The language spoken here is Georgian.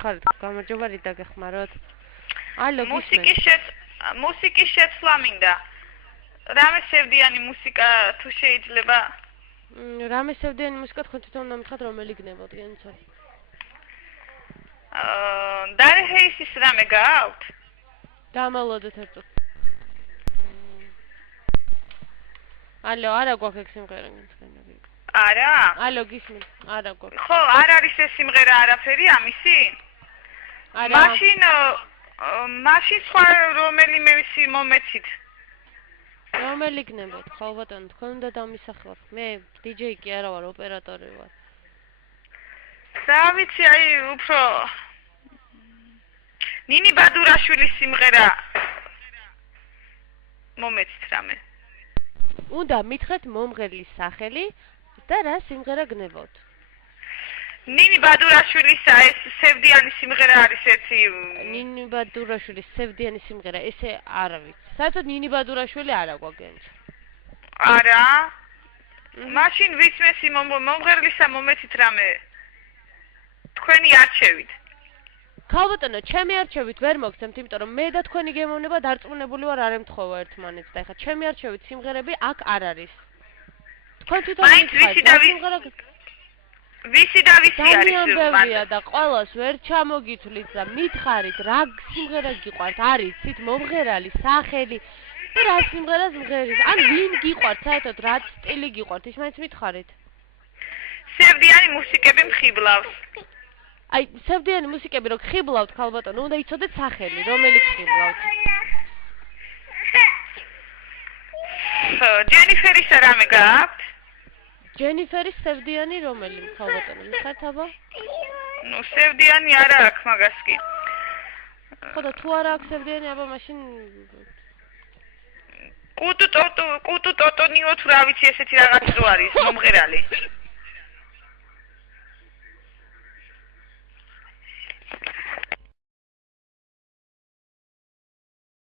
ხართ, გამარჯობა რით დაგეხმაროთ. ალო, მუსიკის შეცვლა მინდა. რამე სევდიანი მუსიკა თუ შეიძლება? რამე სევდიანი მუსიკა თქვენ თვითონ უნდა მითხრათ რომელი გნებოთ, გენცო. დარე ჰეისის რამე გააქვთ? დამალოდეთ ერთო. ალო, არა გვაქვს ეგ სიმღერა გენცო. არა? ალო, გისმენ, არა გვაქვს. ხო, არ არის ეს სიმღერა არაფერი ამისი? არა. მაშინ სხვა რომელიმე მომეცით. რომელი გნებოთ, ხო ბატონო, თქვენ უნდა დამისახოთ. მე DJ კი არა ვარ, ოპერატორი ვარ. რა ვიცი, აი უფრო ნინი ბადურაშვილის სიმღერა მომეცით რამე. უნდა მითხრათ მომღერლის სახელი და რა სიმღერა გნებოთ. ნინი ბადურაშვილის ეს სევდიანი სიმღერა არის ერთი. ნინი ბადურაშვილის სევდიანი სიმღერა, ესე არა ვიცი. საერთოდ ნინი ბადურაშვილი არა გვაგენც. არა? მაშინ ვიცმესი მომღერლისა მომეცით რამე. თქვენი არჩევით. ქალბატონო, ჩემი არჩევით ვერ მოგცემთ, იმიტომ რომ მე და თქვენი გემოვნება დარწმუნებული ვარ არ ემთხოვა ერთმანეთს და ეხლა ჩემი არჩევით სიმღერები აქ არ არის. თქვენ თვითონ ვისი და ვისი არის? დამიანბევია და ყოველას ვერ ჩამოგითვლით და მითხარით რა სიმღერა გიყვართ, არის ცით მომღერალი, სახელი და რა სიმღერას მღერის. ან ვინ გიყვართ, საერთოდ რა სტილი გიყვართ, ის მაინც მითხარით. სევდიანი მუსიკები მხიბლავს. აი, სევდიანი მუსიკები რო ხიბლავთ, ქალბატონო, უნდა იცოდეთ სახელი, რომელი ხიბლავთ. ჯენიფერის რამე გააქვთ? ჯენიფერის სევდიანი რომელი ქალბატონო, მითხარით აბა? ნუ სევდიანი არა აქვს მაგას კი. ხო და თუ არა აქვს სევდიანი, აბა მაშინ კუტუ ტოტონიო თუ რა ვიცი ესეთი რაღაც რო არის მომღერალი.